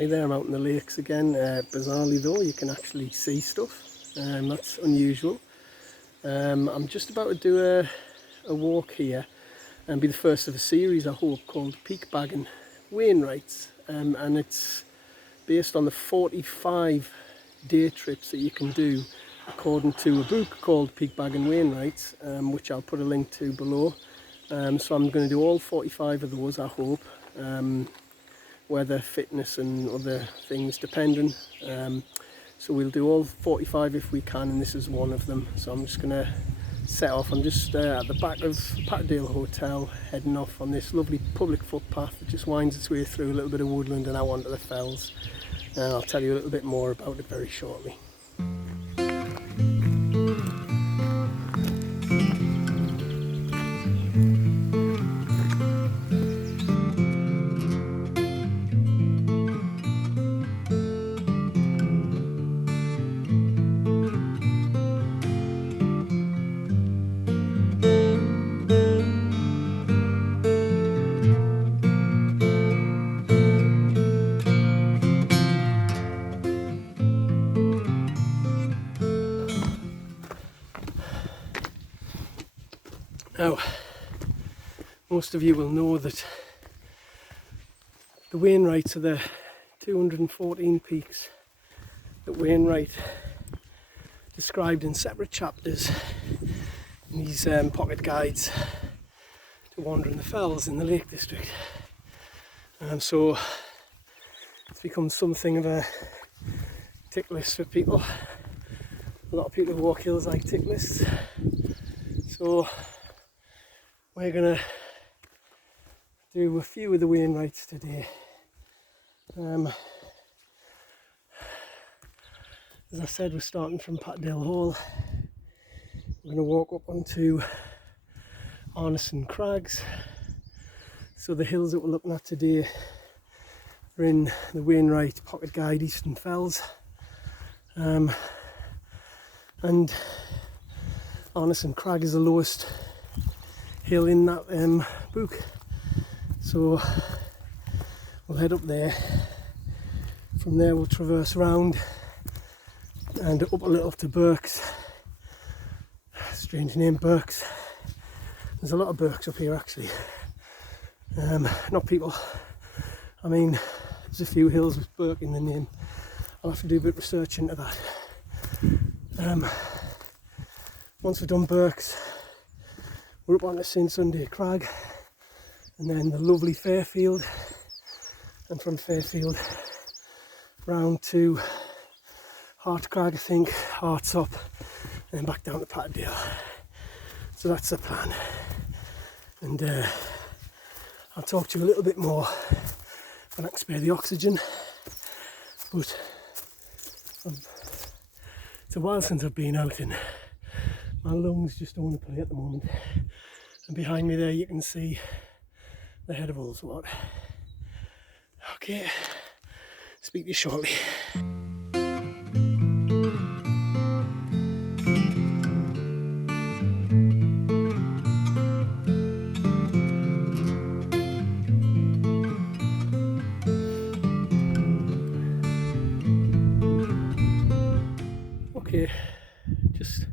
Hey there, I'm out in the lakes again. Bizarrely though, you can actually see stuff. That's unusual. I'm just about to do a walk here and be the first of a series, I hope, called Peak Bagging Wainwrights. And it's based on the 45 day trips that you can do according to a book called Peak Bagging Wainwrights, which I'll put a link to below. So I'm going to do all 45 of those, I hope. Weather, fitness and other things depending. So we'll do all 45 if we can, and this is one of them. So I'm just going to set off. I'm just at the back of Patterdale Hotel, heading off on this lovely public footpath that just winds its way through a little bit of woodland and out onto the fells. And I'll tell you a little bit more about it very shortly. Now, most of you will know that the Wainwrights are the 214 peaks that Wainwright described in separate chapters in his pocket guides to wandering the fells in the Lake District. So it's become something of a tick list for people. A lot of people who walk hills like tick lists. So we're going to do a few of the Wainwrights today. As I said, we're starting from Patterdale Hall. We're going to walk up onto Arneson Crags. So the hills that we're looking at today are in the Wainwright Pocket Guide Eastern Fells. And Arneson Crag is the lowest hill in that book. So we'll head up there. From there we'll traverse round and up a little to Burks. Strange name, Burks. There's a lot of Burks up here actually. Not people. I mean, there's a few hills with Burke in the name. I'll have to do a bit of research into that. Once we've done Burks, we're up onto St Sunday Crag and then the lovely Fairfield, and from Fairfield round to Hart Crag, I think, Hart's up, and then back down to Patterdale. So that's the plan, and I'll talk to you a little bit more when I can spare the oxygen, but it's a while since I've been out and my lungs just don't want to play at the moment. And behind me there you can see the head of Horseshoe. Okay, speak to you shortly. Okay, just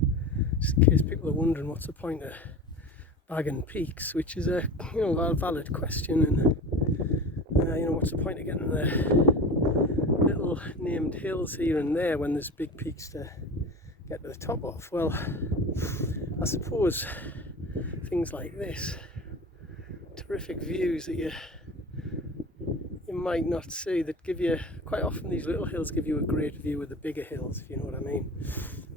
in case people are wondering what's the point of bagging peaks, which is a valid question, and what's the point of getting the little named hills here and there when there's big peaks to get to the top of? Well, I suppose things like this, terrific views that you might not see, that give you, quite often these little hills give you a great view of the bigger hills, if you know what I mean.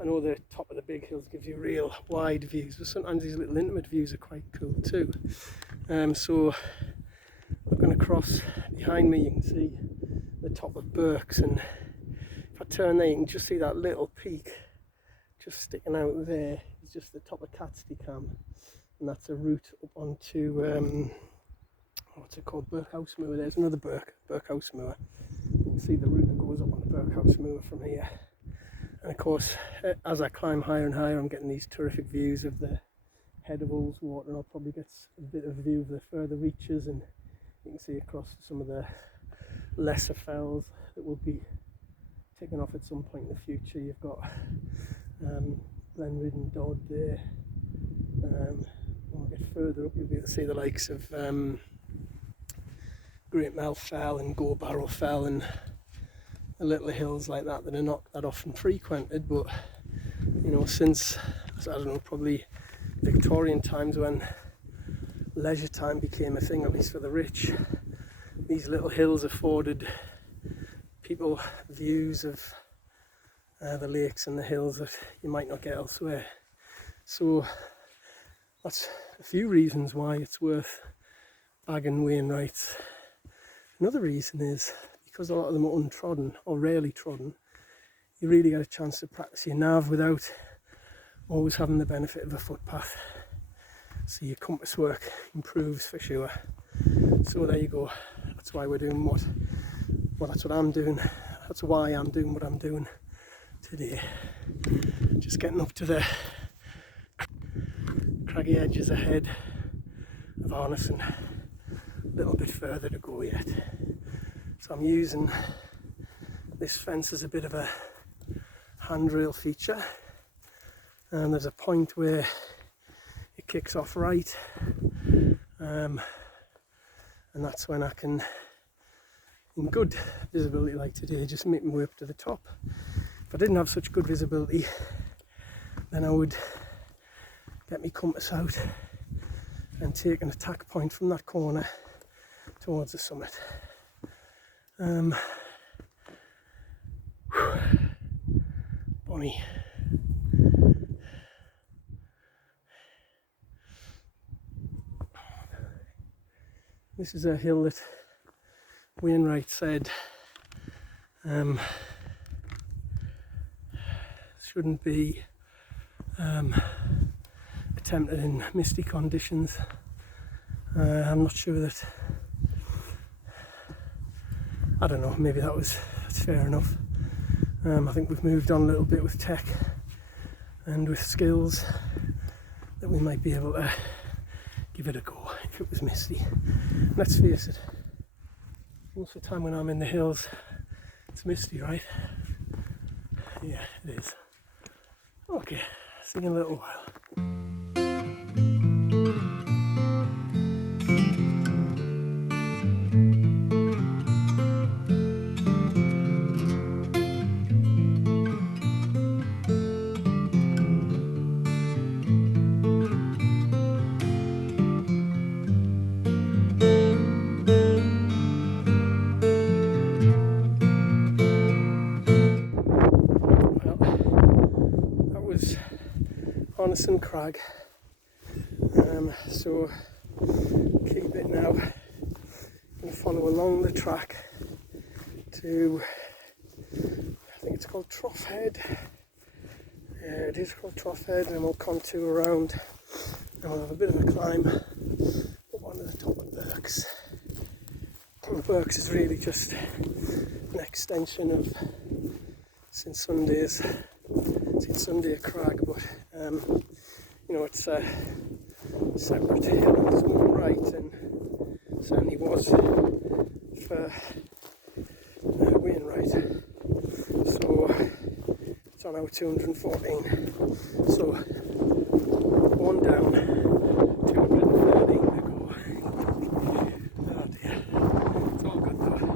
I know the top of the big hills gives you real wide views, but sometimes these little intimate views are quite cool too. So looking across behind me, you can see the top of Burks, and if I turn there you can just see that little peak just sticking out there. It's just the top of Catsticam, and that's a route up onto what's it called, Burkhouse Moor. There's another Burkhouse Moor. You can see the route that goes up on Burkhouse Moor from here. And of course, as I climb higher and higher, I'm getting these terrific views of the head of Ullswater, and I'll probably get a bit of a view of the further reaches, and you can see across some of the lesser fells that will be taken off at some point in the future. You've got Glenridden Dodd there. When we get further up, you'll be able to see the likes of Great Mel Fell and Go Barrow Fell and the little hills like that that are not that often frequented, but you know, since, I don't know, probably Victorian times when leisure time became a thing, at least for the rich, these little hills afforded people views of the lakes and the hills that you might not get elsewhere. So that's a few reasons why it's worth bagging Wainwrights. Another reason is because a lot of them are untrodden or rarely trodden, you really get a chance to practice your nav without always having the benefit of a footpath. So your compass work improves for sure. So there you go. That's why we're doing that's what I'm doing. That's why I'm doing what I'm doing today. Just getting up to the craggy edges ahead of Arneson. A little bit further to go yet. So I'm using this fence as a bit of a handrail feature, and there's a point where it kicks off right, and that's when I can, in good visibility like today, just make my way up to the top. If I didn't have such good visibility, then I would get my compass out and take an attack point from that corner towards the summit. Bonnie. This is a hill that Wainwright said shouldn't be attempted in misty conditions. I'm not sure that, I don't know, maybe that's fair enough. I think we've moved on a little bit with tech and with skills that we might be able to give it a go if it was misty. Let's face it, most of the time when I'm in the hills it's misty, right? Yeah, it is. Okay, see you in a little while. Arneson Crag, so keep it now. I'm going to follow along the track to, I think it's called Trough Head. Yeah, it is called Trough Head, and we'll contour around and we'll have a bit of a climb up onto the top of Berks. And Berks is really just an extension of St Sunday Crag, but you know, it's a separate hill in its own right, and certainly was for Wainwright. So it's on our 214. So one down, 213 to go. Oh dear, it's all good though.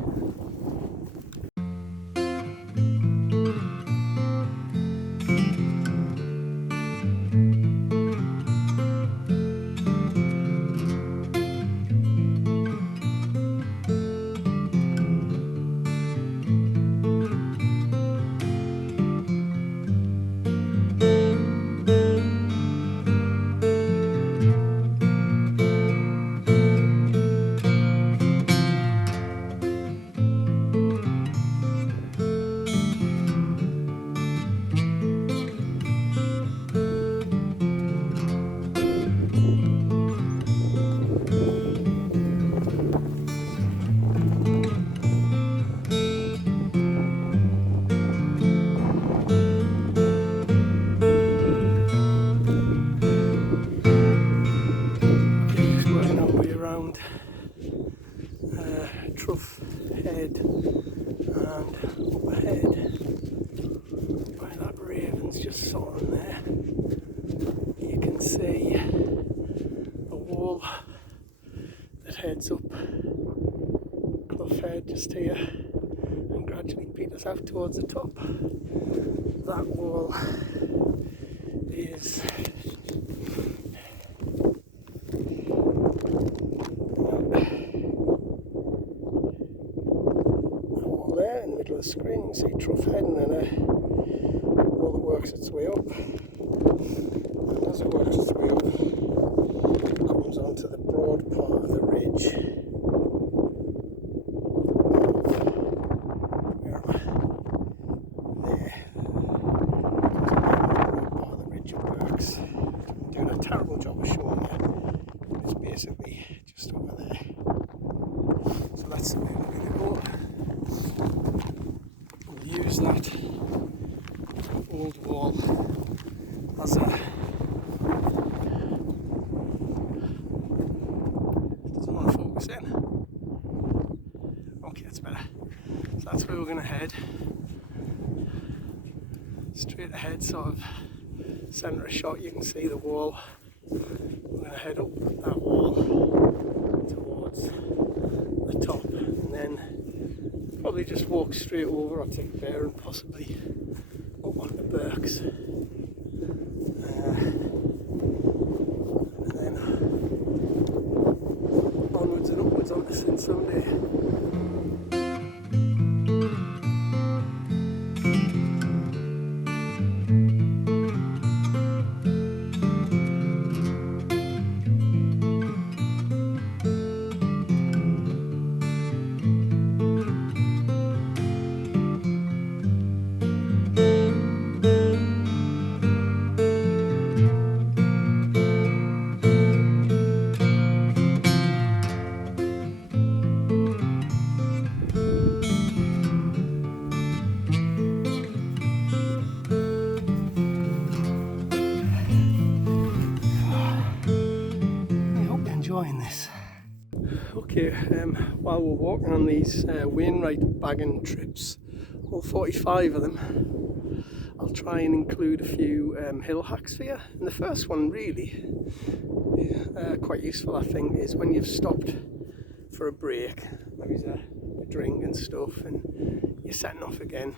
see a wall that heads up Clough Head just here and gradually peters out towards the top. That wall is there in the middle of the screen. You can see Trough Head, and then a wall that works its way up. And as it works its way up, it comes onto the broad part of the ridge. Where am I? There. Comes on the broad part of the ridge of Berks. I'm doing a terrible job of showing you. It's basically just over there. So that's the way we're going to go. We'll use that old wall as a... doesn't want to focus in. Okay, that's better. So that's where we're going to head. Straight ahead, sort of centre of shot, you can see the wall. We're going to head up that wall towards the top, and then probably just walk straight over or take a bear and possibly up onto Berks. And then onwards and upwards onto St Sunday. Enjoying this. Okay, while we're walking on these Wainwright bagging trips, all 45 of them, I'll try and include a few hill hacks for you. And the first one really, quite useful I think, is when you've stopped for a break, maybe a drink and stuff, and you're setting off again.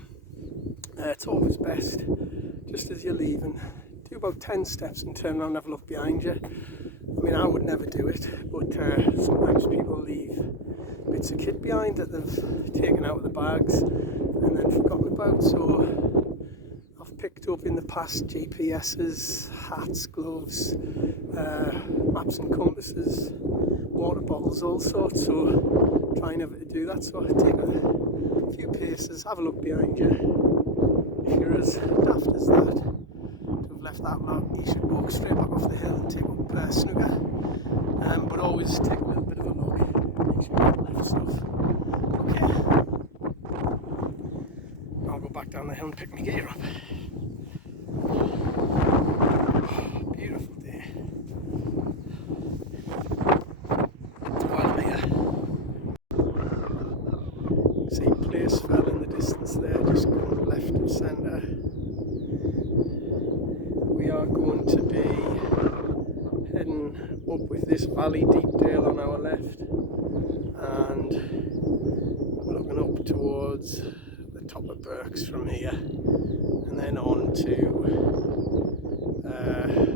It's always best, just as you're leaving, do about 10 steps and turn around and have a look behind you. I mean, I would never do it, but sometimes people leave bits of kit behind that they've taken out of the bags and then forgotten about. So I've picked up in the past GPSs, hats, gloves, maps and compasses, water bottles, all sorts. So try never to do that. So take a few paces, have a look behind you. If you're as daft as that, left that lot, you should walk straight back off the hill and take up snooker, but always take a little bit of a look, make sure you haven't left stuff. Okay, I'll go back down the hill and pick my gear up. Beautiful day. While I'm here, see Placefell in the distance there, just going left of centre. We are going to be heading up with this valley, Deepdale on our left, and we're looking up towards the top of Berks from here, and then on to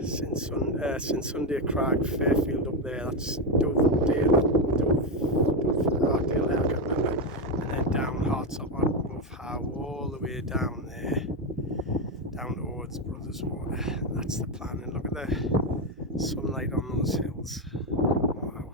St Sunday Crag, Fairfield up there. That's Dovedale there, I can't remember, and then down Hartsop above How, all the way down there, down towards Brothers Water. That's the plan, and look at the sunlight on those hills. Wow.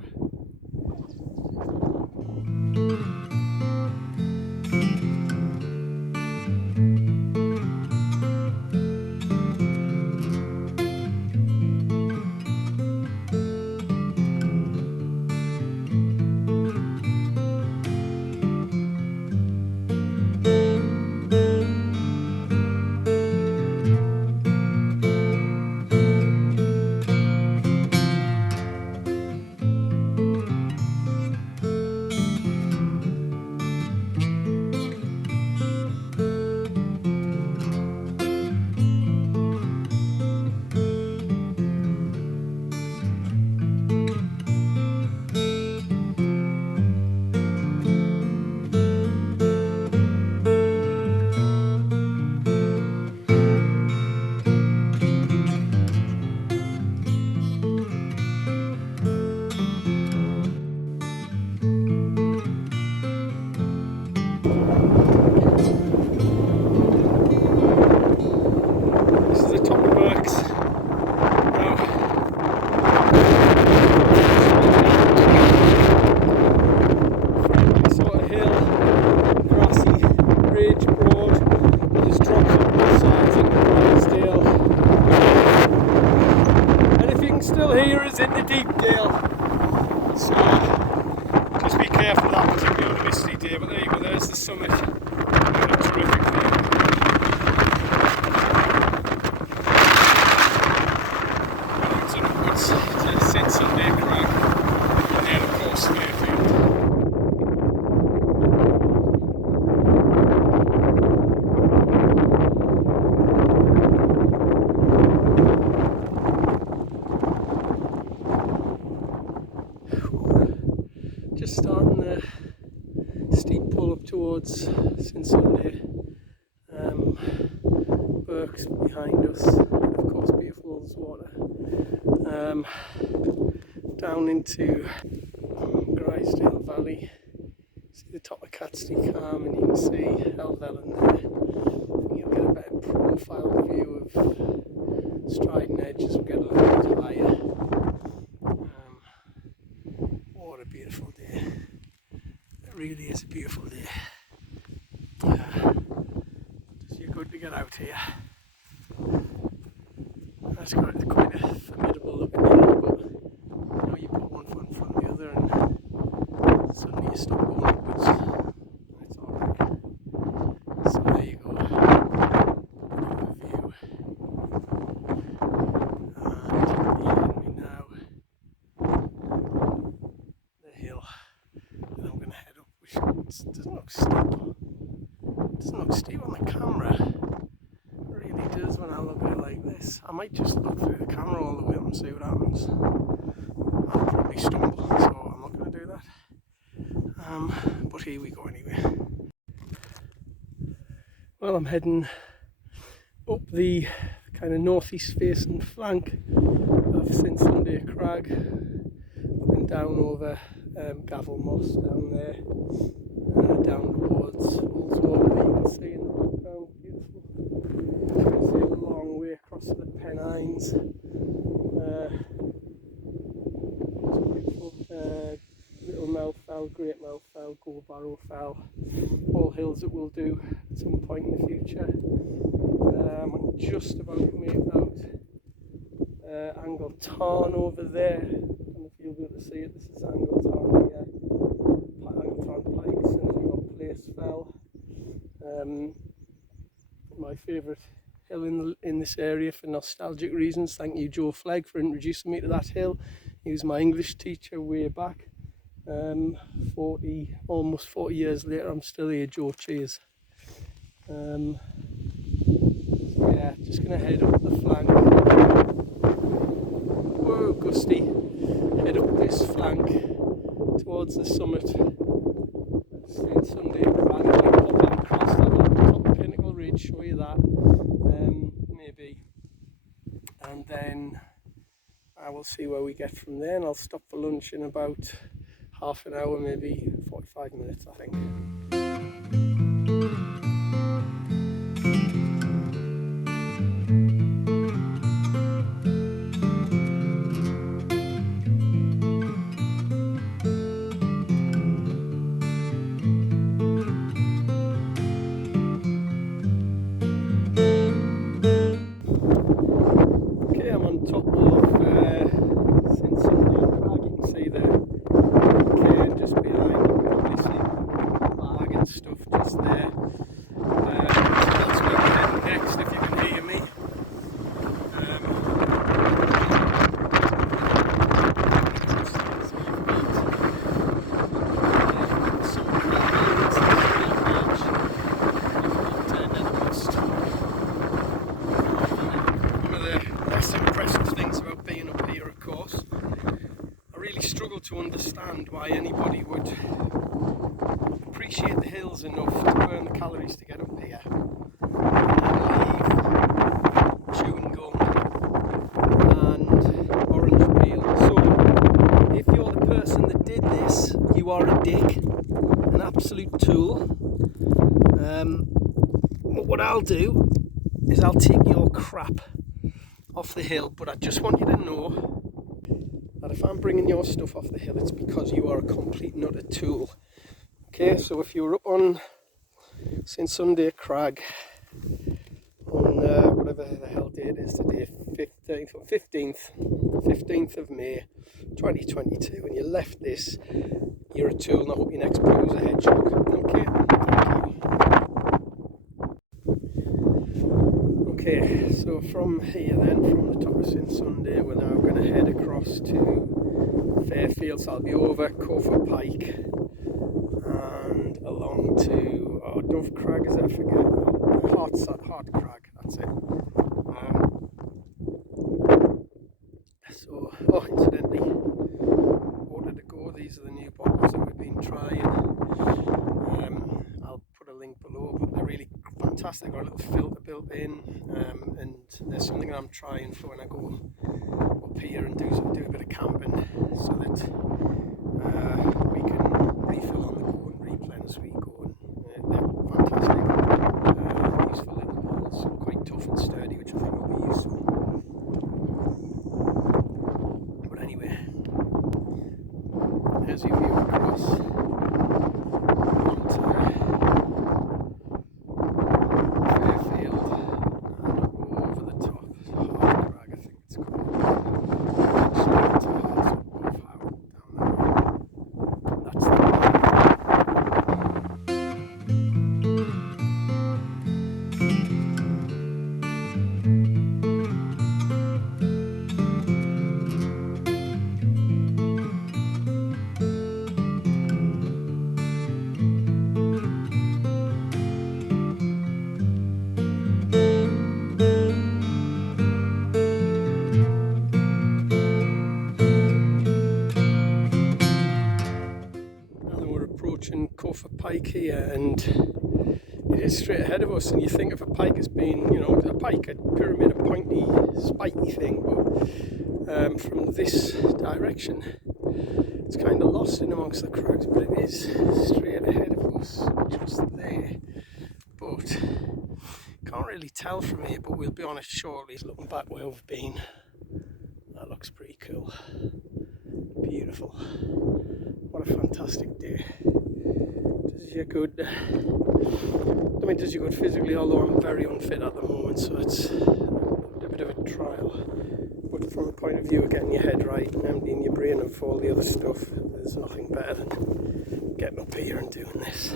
still here is in the Deepdale, so just be careful that particularly on a misty day. But there you go, there's the summit. Terrific view. So upwards to St Sunday Crag, and then of course Fairfield. Just starting the steep pull up towards St Sunday. Burke's behind us, and of course beautiful water. Down into Grisdale Valley. See the top of Catsley Calm, and you can see Helvellyn there. You'll get a better profile view of Striding Edge as we get a little bit higher. What a beautiful day. It really is a beautiful day. Just you're good to get out here. That's quite a formidable looking hill, but you know, you put one foot in front of the other and suddenly you stop going upwards. It's alright. So there you go. Beautiful view. And behind me now, the hill that I'm going to head up, which doesn't look steep. It doesn't look steep on the camera. It really does when I look at it like this. I might just look through the camera all the way up and see what happens. I'll probably stumble, so I'm not going to do that. But here we go anyway. Well, I'm heading up the kind of northeast facing flank of St Sunday Crag, looking down over Gavel Moss down there, down towards Ullswater that you can see in the background, beautiful. You can see a long way across to the Pennines. Beautiful. Little Melfell, Great Melfell, Goulbarrow Fell, all hills that we'll do at some point in the future. I'm just about to make out Angletarn over there. I don't know if you'll be able to see it. This is Angletarn here. Angletarn Pikes, and then we've got Place Fell. My favourite hill in this area for nostalgic reasons. Thank you, Joe Flegg, for introducing me to that hill. He was my English teacher way back. almost 40 years later, I'm still here, Joe. Cheers. So yeah, just going to head up the flank. Whoa, gusty. Head up this flank towards the summit of St Sunday Crag. I might pop in across that top of Pinnacle Ridge, show you that, maybe. And then I will see where we get from there, and I'll stop for lunch in about half an hour, maybe 45 minutes, I think. Okay, I'm on top of St Sunday Crag, you can see there. Okay, just behind, you can probably see lag and stuff just there. So that's where we're heading next, if you can hear me. To understand why anybody would appreciate the hills enough to burn the calories to get up here and leave chewing gum and orange peel. So if you're the person that did this, you are a dick, an absolute tool. But what I'll do is I'll take your crap off the hill, but I just want you to know that if I'm bringing your stuff off the hill, it's because you are a complete nutter tool. Okay, so if you're up on St Sunday Crag on whatever the hell day it is today, 13th, 15th of May 2022, and you left this, you're a tool, and I hope your next poo is a hedgehog. Okay, thank you. Okay, so from here then, from the top of St Sunday, we're now going to head across to Fairfield, so I'll be over Cofer Pike and along to Dove Crag, is it? I forget. Hart Crag, that's it. Incidentally, water to go, these are the new bottles that we've been trying. I'll put a link below, but they're really fantastic. Got a little filter built in, and there's something that I'm trying for when I go up here and do a bit of camping, so that we can refill on the go and replenish as we go. And they're fantastic, useful little bottles, quite tough and sturdy, which I think will be useful. But anyway, as you view across onto Fairfield and over the top, Hart Crag, I think it's called. Straight to Hart, above Howard, down that way. That's the one. Approaching Cofer Pike here, and it is straight ahead of us, and you think of a pike as being, you know, a pike, a pyramid, a pointy, spiky thing, but from this direction it's kind of lost in amongst the crags, but it is straight ahead of us, just there. But can't really tell from here, but we'll be on it shortly. Looking back where we've been, that looks pretty cool. Beautiful. What a fantastic day. Does you good, does you good physically, although I'm very unfit at the moment, so it's a bit of a trial. But from the point of view of getting your head right and emptying your brain of all the other stuff, there's nothing better than getting up here and doing this.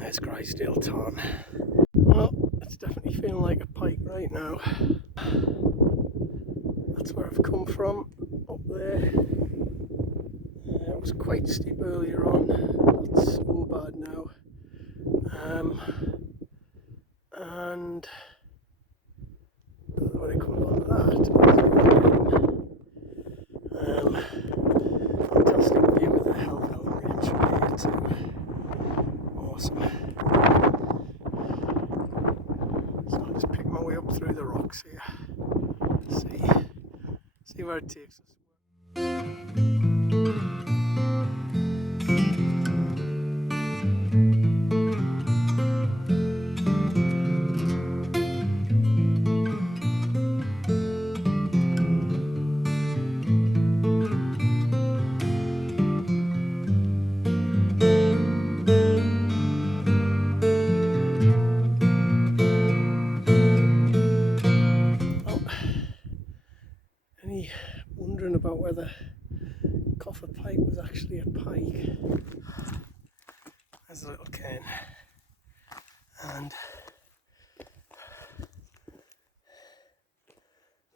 There's Grisdale Tarn. Well, it's definitely feeling like a pike right now. That's where I've come from, up there. It was quite steep earlier on, not so bad now. And when it comes on to that, fantastic view of the Helvellyn Range from here too. Awesome. So I'll just pick my way up through the rocks here. See where it takes us. Wondering about whether Cofer Pike was actually a pike. There's a little cairn, and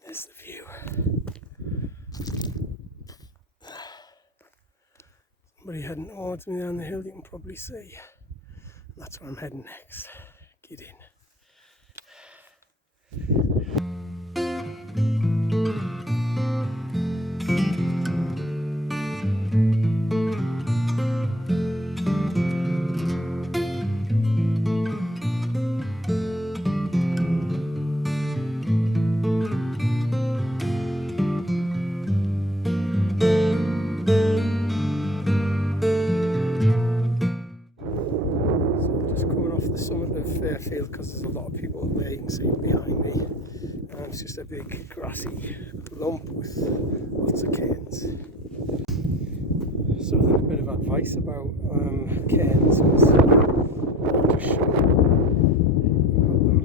there's the view. Somebody heading towards me down the hill, you can probably see. That's where I'm heading next. Get in. Fairfield, because there's a lot of people up there, you can see it behind me, and it's just a big grassy lump with lots of cairns. So then a bit of advice about cairns was just show. Got them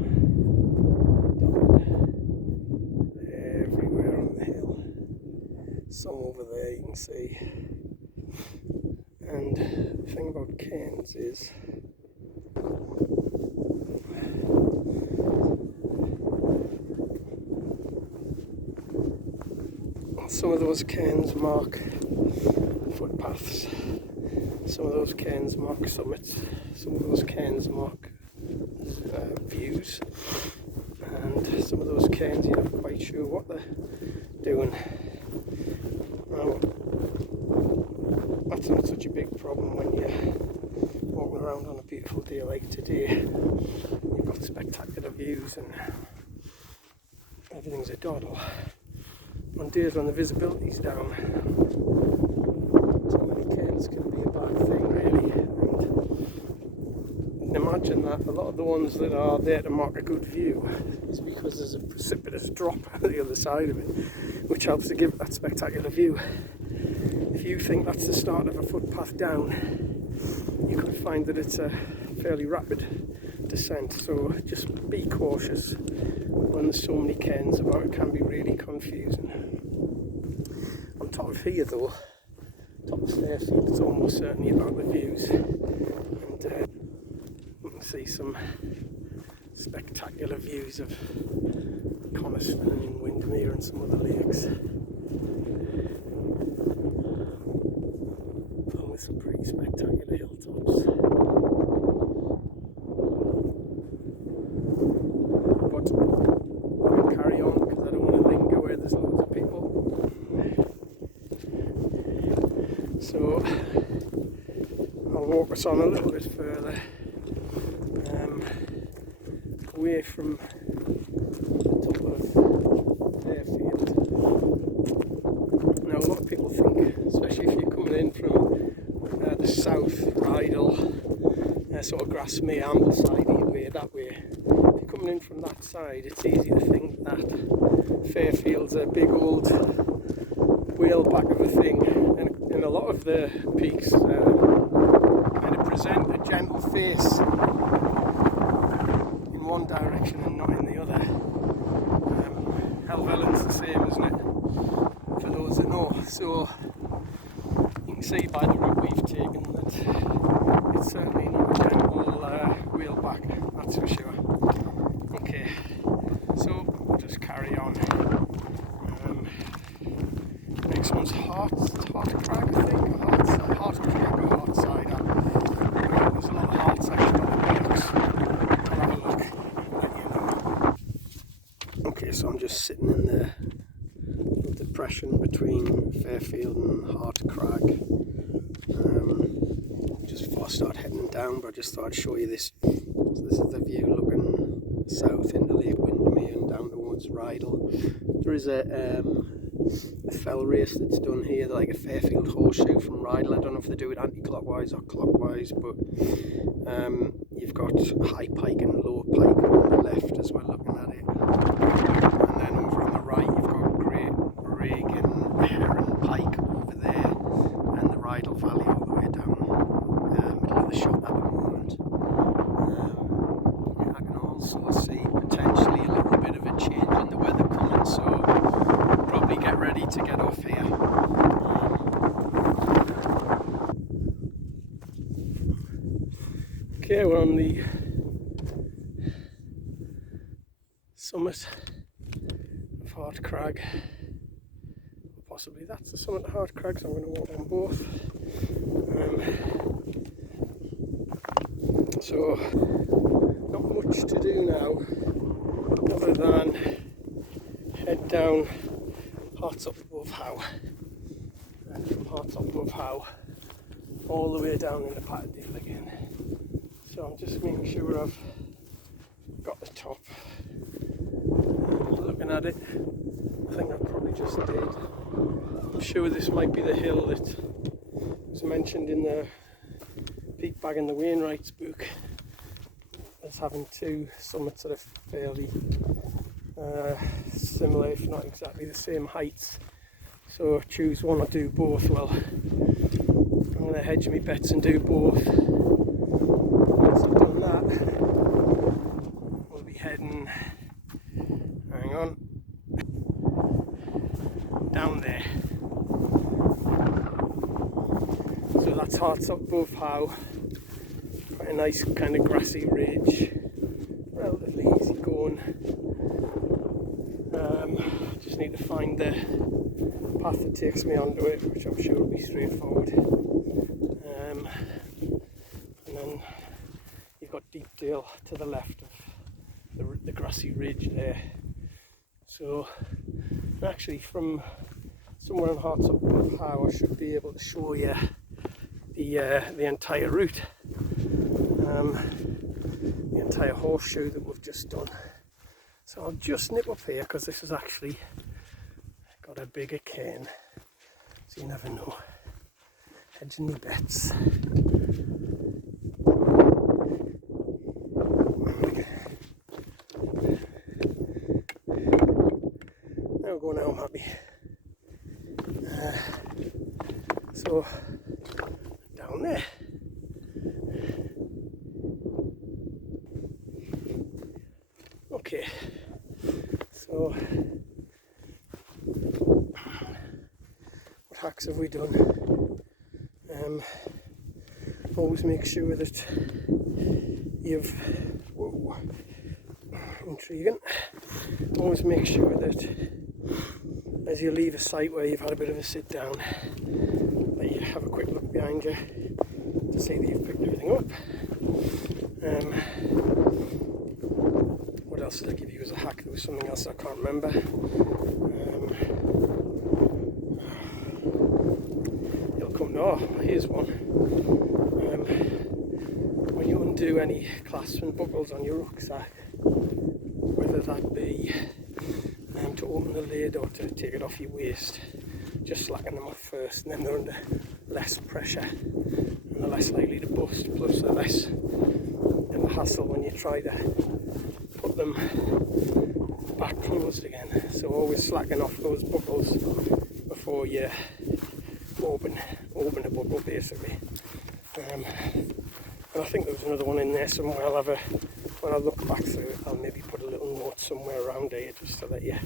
dotted some over there you can see. And the thing about cairns is some of those cairns mark footpaths, some of those cairns mark summits, some of those cairns mark views, and some of those cairns you're not quite sure what they're doing. Now, that's not such a big problem when you're walking around on a beautiful day like today. You've got spectacular views and everything's a doddle. On days when the visibility's down, too many cairns can be a bad thing, really. And imagine that a lot of the ones that are there to mark a good view is because there's a precipitous drop at the other side of it, which helps to give that spectacular view. If you think that's the start of a footpath down, you could find that it's a fairly rapid descent, so just be cautious when there's so many cairns about. It can be really confusing. On top of here though, top of Fairfield, it's almost certainly about the views, and you can see some spectacular views of Coniston and Windermere and some other lakes, along with some pretty spectacular hilltops. But I'll carry on because I don't want to linger where there's loads of people. So I'll walk us on a little bit further, away from the top of Fairfield. Now a lot of people think, especially if you're coming in from the south, Rydal, sort of Grasmere, Ambleside way, that way. If you're coming in from that side, it's easy to think that Fairfield's a big old whale back of a thing, and a lot of the peaks kind of present a gentle face in one direction and not in the other. Helvellyn's the same, isn't it? For those that know. So you can see by the route we've taken that it's certainly not a gentle wheel back, that's for sure. Okay, so we'll just carry on. Next one's Heart Crag, I think, or Heart Crag or Heartside. There's a lot of Heart section on the blocks. I'll have a look and let you know. Okay, so I'm just sitting in the depression between Fairfield and Heart Crag. Just before I start heading down, but I just thought I'd show you this. So this is the view looking south into Lake Windermere and down towards Rydal. There is a fell race that's done here, like a Fairfield Horseshoe from Rydal. I don't know if they do it anti-clockwise or clockwise, but you've got high pike and low pike on the left as we're looking at it. And then over on the right you've got great Reagan, Heron pike over there, and the Rydal Valley all the way down middle of the shot at the moment. I can also see potentially a little bit of a change in the weather coming, so probably get ready to get off here. Okay, we're on the summit of Heart Crag. Possibly that's the summit of Heart Crag, so I'm going to walk on both. So, not much to do now, other than head down Hearts Up Above How, and from Hearts Up Above How all the way down into Patterdale again. So I'm just making sure I've got the top. Looking at it, I think I probably just did. I'm sure this might be the hill that was mentioned in the peak bag in the Wainwrights book as having two summits that are fairly similar, if not exactly the same heights. So choose one or do both. Well, I'm going to hedge my bets and do both. Once I've done that, we'll be heading, hang on, down there. hearts up above Howe. Quite a nice kind of grassy ridge, relatively easy going. Just need to find the path that takes me onto it, which I'm sure will be straightforward. And then you've got Deepdale to the left of the grassy ridge there. So actually from somewhere on Hearts Up Above Howe, I should be able to show you the entire route, the entire horseshoe that we've just done. So I'll just nip up here because this has actually got a bigger cairn, so you never know. Hedging your bets. There we go, now I'm happy. So down there. Okay, so what hacks have we done? Always make sure that you've, whoa, intriguing, always make sure that as you leave a site where you've had a bit of a sit down, that you have a quick look behind you to see that you've picked everything up. What else did I give you as a hack? There was something else I can't remember. It'll come, oh, here's one. When you undo any clasps and buckles on your rucksack, whether that be to open the lid or to take it off your waist, just slacken them off first, and then they're under less pressure and they're less likely to bust, plus they're less in the hassle when you try to put them back closed again. So always slacken off those buckles before you open a buckle, basically. And I think there was another one in there somewhere. I'll have when I look back through it, I'll maybe put a little note somewhere around here just to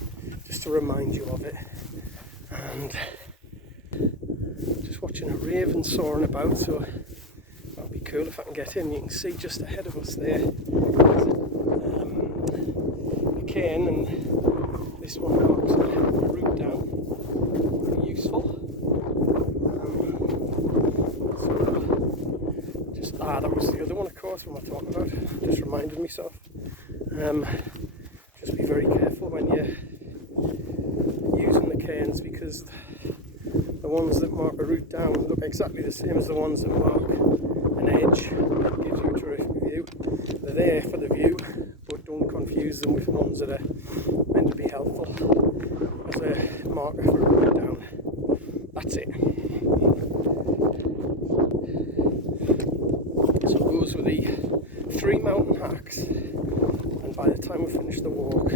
just to remind you of it. And just watching a raven soaring about, so that'll be cool if I can get in. You can see just ahead of us there, a cairn, and this one marks a route down. Very useful. That was the other one, of course, what am I talking about? Just reminded myself. Just be very careful when you're using the cairns, because the ones that mark a route down look exactly the same as the ones that mark an edge that gives you a terrific view. They're there for the view, but don't confuse them with ones that are meant to be helpful as a marker for a route down. That's it. So those were the 3 mountain hacks, and by the time we finished the walk,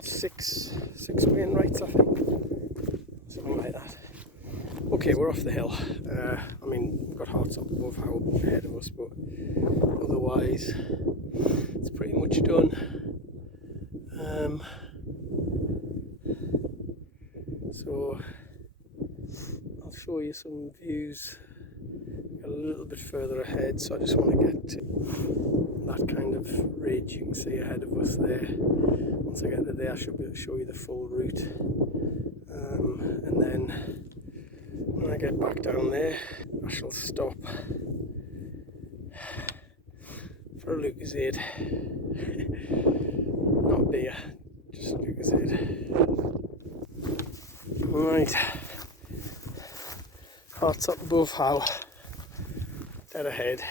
six Wainwrights, I think, something like that. Okay, we're off the hill. I mean, we've got Hearts Up Above Howe ahead of us, but otherwise it's pretty much done. So I'll show you some views a little bit further ahead, so I just want to get to that kind of ridge you can see ahead of us there. Once I get to there, I should be able to show you the full route, and then when I get back down there, I shall stop for a Lucozade. Not beer, just Lucozade. Right, Hearts Up Above Howe, dead ahead.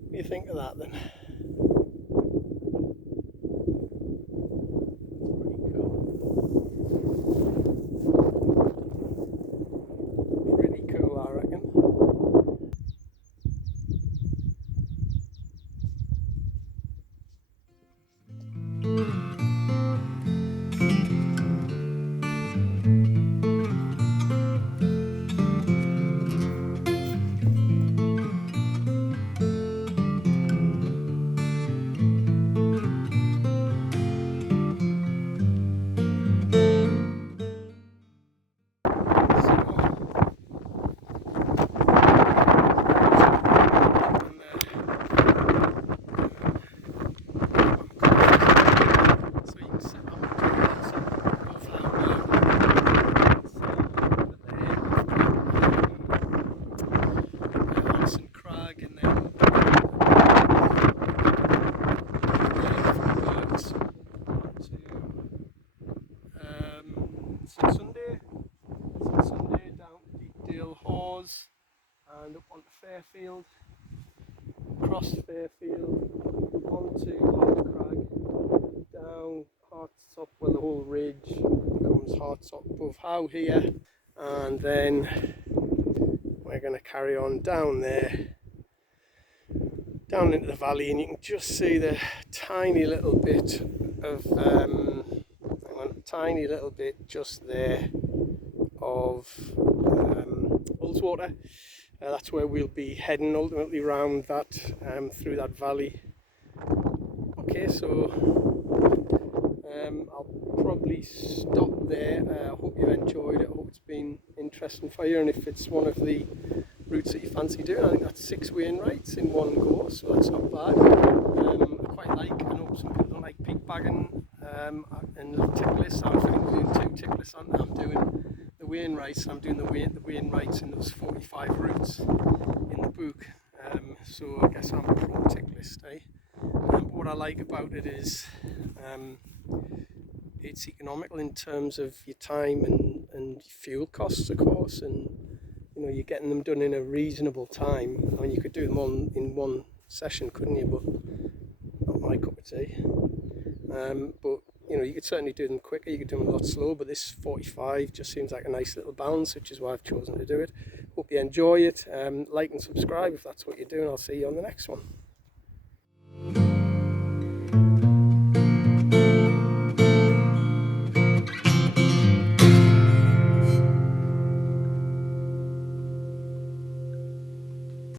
What do you think of that then? Pretty cool, I reckon. Moors and up onto Fairfield, across Fairfield, onto Hart Crag, down Hart's well, the whole ridge becomes Hart's above How here, and then we're going to carry on down there, down into the valley, and you can just see the tiny little bit of tiny little bit just there of Ullswater. That's where we'll be heading ultimately round that, through that valley. Okay, so I'll probably stop there. I hope you enjoyed it. I hope it's been interesting for you, and if it's one of the routes that you fancy doing, I think that's 6 Wainwrights in one go, so that's not bad. I quite like, I know some people don't like peak bagging and little tick lists. I'm doing 2 tick lists on that. I'm doing the Wainwrights, I'm doing the Wainwrights in those 45 routes in the book. So I guess I'm a pro tick list, eh? But what I like about it is it's economical in terms of your time and fuel costs, of course, and you know, you're getting them done in a reasonable time. I mean, you could do them on in one session, couldn't you? But not my cup of tea. But you know, you could certainly do them quicker, you could do them a lot slower, but this 45 just seems like a nice little balance, which is why I've chosen to do it. Hope you enjoy it. Like and subscribe if that's what you're doing. I'll see you on the next one.